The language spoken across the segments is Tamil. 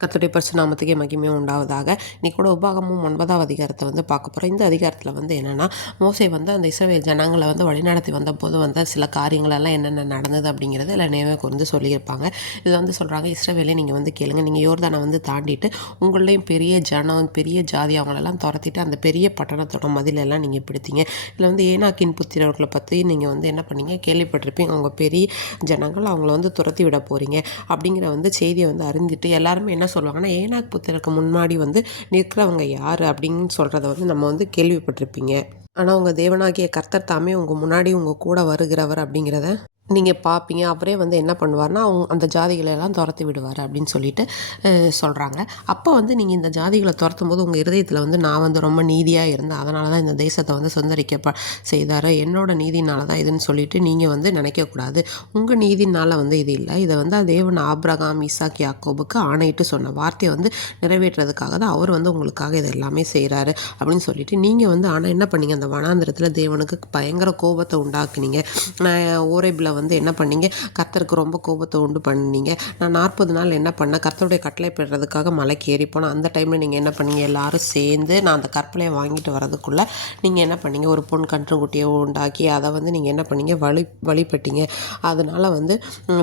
கர்த்தருடைய பரிசுத்த நாமத்துக்கே மகிமையும் உண்டாவதாக. இன்னைக்கு கூட உபாகமும் 9ஆம் அதிகாரத்தை பார்க்க போகிறோம். இந்த அதிகாரத்தில் என்னென்னா, மோசே அந்த இஸ்ரவேல் ஜனங்களை வழிநடத்தி வந்தபோது சில காரியங்களெல்லாம் என்னென்ன நடந்தது அப்படிங்கிறது எல்லாம் நினைவு கூர்ந்து சொல்லியிருப்பாங்க. இதில் சொல்கிறாங்க, இஸ்ரவேலே நீங்கள் கேளுங்க, நீங்கள் யோர்தானை தாண்டிட்டு உங்களையும் பெரிய ஜனம் பெரிய ஜாதி அவங்களெல்லாம் துரத்திட்டு அந்த பெரிய பட்டணத்தோட மதிலெல்லாம் நீங்கள் பிடித்தீங்க. இதில் ஏனாக்கின் புத்திரர்களை பற்றி நீங்கள் என்ன பண்ணீங்க, கேள்விப்பட்டிருப்பீங்க. அவங்க பெரிய ஜனங்கள் அவங்கள துரத்தி விட போகிறீங்க அப்படிங்கிற செய்தியை அறிந்துட்டு எல்லாருமே என்ன சொல்லுவாங்கன்னா, ஏனாக் புத்திரருக்கு முன்னாடி நிற்கிறவங்க யார் அப்படின்னு சொல்கிறத நம்ம கேள்விப்பட்டிருப்பீங்க. ஆனால் உங்கள் தேவனாகிய கர்த்தர் தாமே உங்கள் முன்னாடி உங்கள் கூட வருகிறவர் அப்படிங்கிறத நீங்கள் பார்ப்பீங்க. அவரே என்ன பண்ணுவார்னா, அந்த ஜாதிகளெல்லாம் துரத்தி விடுவார் அப்படின்னு சொல்லிட்டு சொல்கிறாங்க. அப்போ நீங்கள் இந்த ஜாதிகளை துரத்தும் போது உங்கள் இருதயத்தில் நான் ரொம்ப நீதியாக இருந்தேன், அதனால தான் இந்த தேசத்தை சுதந்திரிக்க செய்தார், என்னோட நீதினால தான் இதுன்னு சொல்லிட்டு நீங்கள் நினைக்கக்கூடாது. உங்கள் நீதினால் இது இல்லை, இதை தேவன் ஆபிரகாம் ஈசாக் யாக்கோபுக்கு ஆணையிட்டு சொன்ன வார்த்தையை நிறைவேற்றுறதுக்காக தான் அவர் உங்களுக்காக இது எல்லாமே செய்கிறாரு அப்படின்னு சொல்லிட்டு நீங்கள் ஆனால் என்ன பண்ணீங்க, அந்த வனாந்திரத்தில் தேவனுக்கு பயங்கர கோபத்தை உண்டாக்குனீங்க. ஓரேபில் என்ன பண்ணீங்க, கர்த்தருக்கு ரொம்ப கோபத்தை உண்டு பண்ணீங்க. நான் 40 நாள் என்ன பண்ணேன், கர்த்தருடைய கட்டளை பெறுறதுக்காக மலைக்கு ஏறி போனேன். அந்த டைமில் நீங்கள் என்ன பண்ணீங்க, எல்லாரும் சேர்ந்து நான் அந்த கற்பலையை வாங்கிட்டு வரதுக்குள்ளே நீங்கள் என்ன பண்ணீங்க, ஒரு பொன் கன்றுக்குட்டியை உண்டாக்கி அதை நீங்கள் என்ன பண்ணீங்க, வழிபட்டீங்க. அதனால்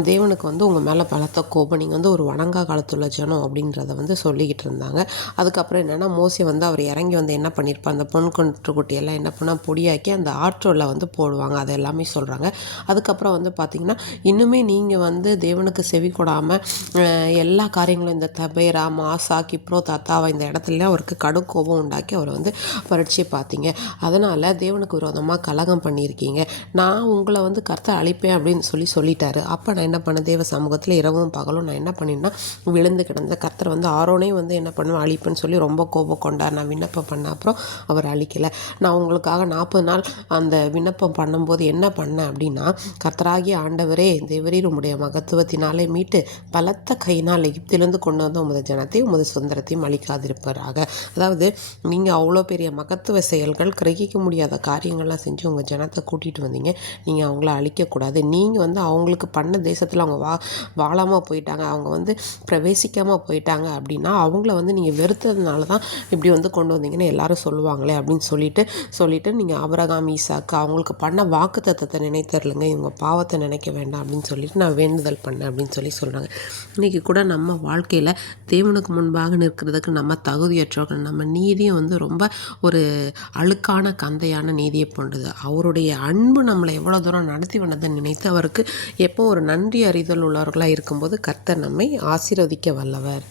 தேவனுக்கு உங்கள் மேலே பலத்த கோபம், நீங்கள் ஒரு வணங்கா காலத்துள்ள ஜனம் அப்படின்றத சொல்லிக்கிட்டு இருந்தாங்க. அதுக்கப்புறம் என்னென்னா, மோசே அவர் இறங்கி என்ன பண்ணியிருப்பார், அந்த பொன் கன்றுக்குட்டியெல்லாம் என்ன பண்ணால் பொடியாக்கி அந்த ஆற்றோவில் போடுவாங்க, அது எல்லாமே சொல்கிறாங்க. அதுக்கப்புறம் பார்த்திங்கன்னா, இன்னுமே நீங்கள் தேவனுக்கு செவி கொடாமல் எல்லா காரியங்களும் இந்த தபேரா மாசா கிப்ரோ தாத்தாவா இந்த இடத்துலலாம் அவருக்கு கடும் கோபம் உண்டாக்கி அவர் பரீட்சை பார்த்தீங்க. அதனால் தேவனுக்கு விரோதமாக கலகம் பண்ணியிருக்கீங்க. நான் உங்களை கர்த்தர் அழிப்பேன் அப்படின்னு சொல்லிட்டாரு. அப்போ நான் என்ன பண்ணேன், தேவ சமூகத்தில் இரவும் பகலும் நான் என்ன பண்ணினா விழுந்து கிடந்த கர்த்தர் ஆரோனே என்ன பண்ணுவேன் அழிப்பேன்னு சொல்லி ரொம்ப கோபம் கொண்டார். நான் விண்ணப்பம் பண்ண அப்புறம் அவர் அழிக்கலை. நான் உங்களுக்காக 40 நாள் அந்த விண்ணப்பம் பண்ணும்போது என்ன பண்ணேன் அப்படின்னா, கர்த்தராகிய ஆண்டவரே தேவரீர் உம்முடைய மகத்துவத்தினாலே மீட்டு பலத்த கையினால் எகிப்திலிருந்து கொண்டு வந்த உமது ஜனத்தையும் உமது சுதந்திரத்தையும் அழிக்காதிருப்பாராக. அதாவது நீங்கள் அவ்வளோ பெரிய மகத்துவ செயல்கள், கிரகிக்க முடியாத காரியங்கள்லாம் செஞ்சு உங்கள் ஜனத்தை கூட்டிகிட்டு வந்தீங்க. நீங்கள் அவங்கள அழிக்கக்கூடாது. நீங்கள் அவங்களுக்கு பண்ண தேசத்தில் அவங்க வாழாமல் போயிட்டாங்க, அவங்க பிரவேசிக்காமல் போயிட்டாங்க அப்படின்னா அவங்கள நீங்கள் வெறுத்ததுனால தான் இப்படி கொண்டு வந்தீங்கன்னு எல்லாரும் சொல்லுவாங்களே அப்படின்னு சொல்லிட்டு நீங்கள் ஆபிரகாம் ஈசாக்கு அவங்களுக்கு பண்ண வாக்கு தத்தத்தை நினைத்தரலுங்க, இவங்க பாவத்தை நினைக்க வேண்டாம் அப்படின்னு சொல்லிட்டு நான் வேண்டுதல் பண்ணேன் அப்படின்னு சொல்கிறாங்க. இன்றைக்கி கூட நம்ம வாழ்க்கையில் தேவனுக்கு முன்பாக நிற்கிறதுக்கு நம்ம தகுதியற்றவர்கள். நம்ம நீதியும் ரொம்ப ஒரு அழுக்கான கந்தையான நீதியை போன்றது. அவருடைய அன்பு நம்மளை எவ்வளோ தூரம் நடத்தி வந்ததை நினைத்து அவருக்கு எப்போ ஒரு நன்றி அறிதல் உள்ளவர்களாக இருக்கும்போது கர்த்தர் நம்மை ஆசீர்வதிக்க வல்லவர்.